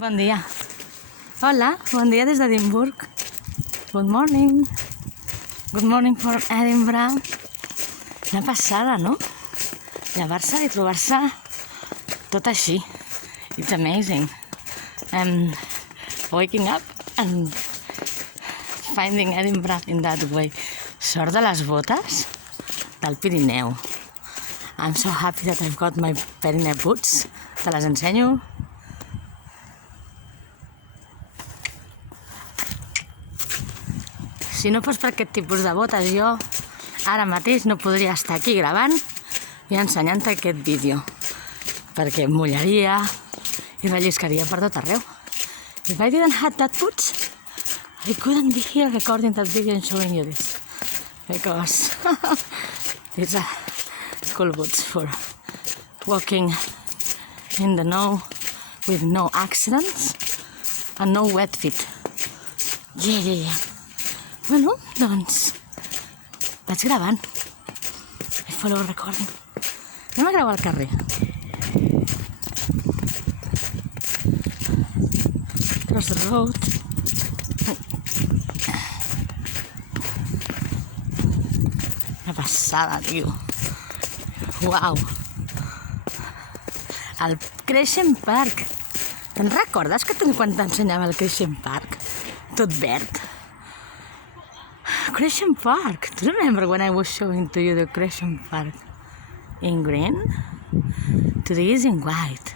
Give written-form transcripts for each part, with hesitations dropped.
Bon dia. Hola, bon dia des d'Edimburg. Good morning. Good morning from Edinburgh. Una passada, no? Llevar-se i trobar-se tot així. It's amazing. Waking up and finding Edinburgh in that way. Sort de les botes del Pirineu. I'm so happy that I've got my Pyrenees boots. Te les ensenyo. Si no fos per aquest tipus de botes, jo ara mateix no podria estar aquí gravant i ensenyant aquest vídeo, perquè em mullaria i relliscaria per tot arreu. If I didn't have that boots, I couldn't be here recording that video and showing you this, because it's a cool boots for walking in the snow with no accidents and no wet feet. Yeah. Bueno, doncs vaig gravant. I follow recording. Anem a gravar al carrer. Cross the road. Una passada, tio. Uau. El Crescent Park. Te'n recordes quan t'ensenyava el Crescent Park? Tot verd. Crescent Park. Do you remember when I was showing to you the Crescent Park in green? Today is in white.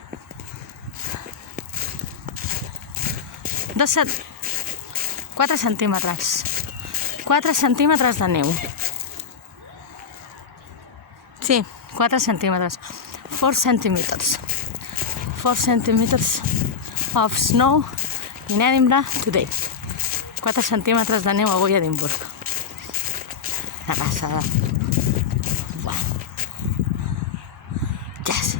4 centímetres. 4 centímetres de neu. Sí, 4 centímetres. 4 centimeters. 4 centimeters of snow in Edinburgh today. 4 centímetres de neu avui a Edimburg. Una passada. Wow. Yes.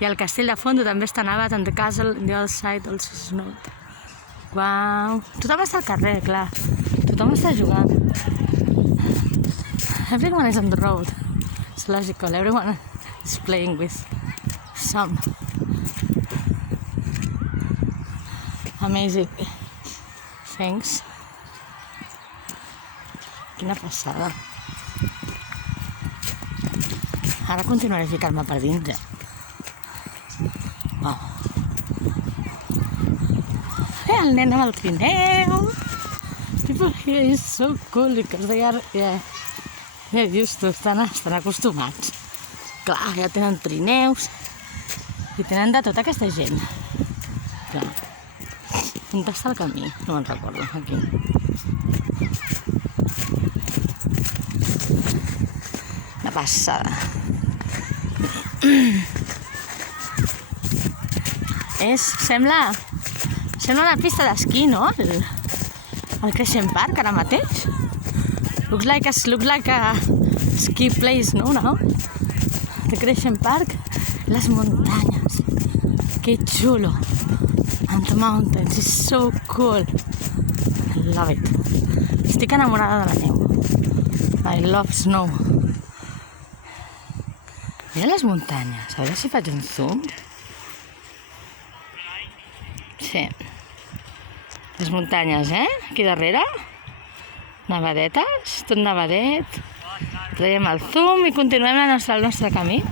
I el castell de fondo també està nevat, and the castle on the other side also snowed. Wow. Tothom està al carrer, clar. Tothom està jugant. Everyone is on the road. It's logical. Everyone is playing with some amazing things. Quina passada. Ara continuaré a ficar-me per dintre. Wow. El nen amb el trineu. People here is so cool because they are used to, estan acostumats. Clar, ja tenen trineus i tenen de tota aquesta gent. Clar. On està el camí? No me'n recordo, aquí. Una passada. Sembla una pista d'esquí, no? El Crescent Park, ara mateix. Looks like a ski place, no? The Crescent Park. Les muntanyes. Que xulo. And the mountains, it's so cool. I love it. Estic enamorada de la neu. I love snow. Mira les muntanyes, a veure si faig un zoom. Sí. Les muntanyes, aquí darrere. Nevadetes, tot nevadet. Traiem el zoom i continuem el nostre camí.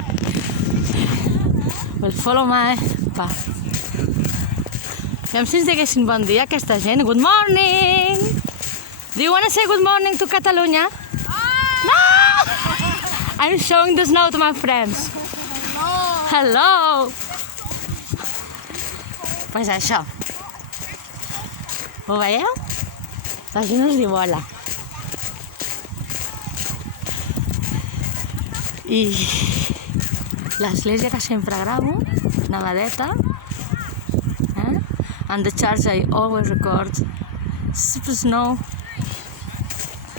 Well, follow my path. Aviam si ens diguessin bon dia aquesta gent. Good morning! Do you want to say good morning to Catalunya? No! I'm showing the snow to my friends. Hello! Pues això. Ho veieu? La gent us diu hola. I l'església que sempre gravo, nevadeta, and the church I always record, super snow.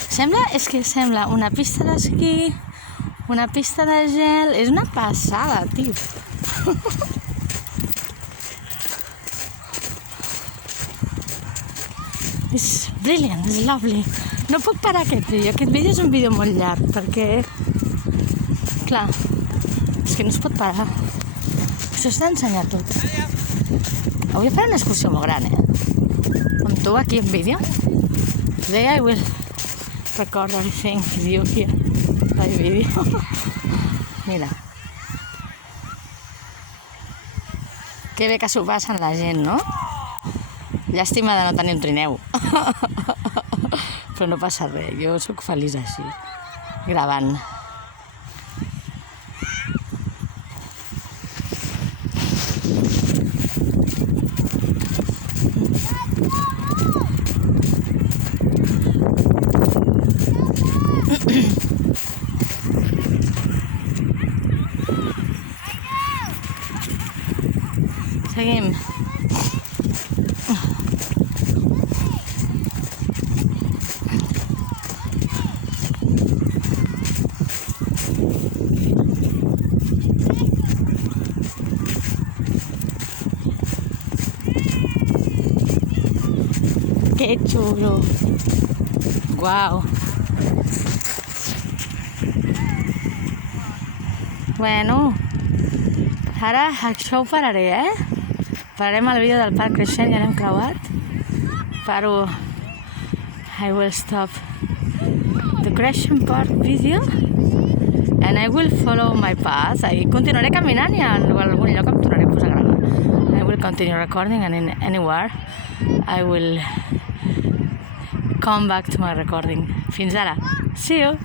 Sembla una pista d'esquí, una pista de gel, és una passada, tio. It's brilliant, it's lovely. No puc parar aquest vídeo és un vídeo molt llarg, perquè, clar, és que no es pot parar. Això s'ha d'ensenyar tot. Avui faré una excursió molt gran, amb tu aquí en vídeo. Today I will record everything with you here by video. Mira. Que bé que s'ho passen la gent, no? Llàstima de no tenir un trineu. Però no passa res, jo sóc feliç així, gravant. Seguim. Que xulo. Guau. Bueno, ara això ho pararé, Pararem el vídeo del parc creixent, ja l'hem creuat. Paro. I will stop the Crescent Park video and I will follow my path. I continuaré caminant i a algun lloc em tornaré a posar a gravar. I will continue recording and in anywhere I will come back to my recording. Fins ara. See you!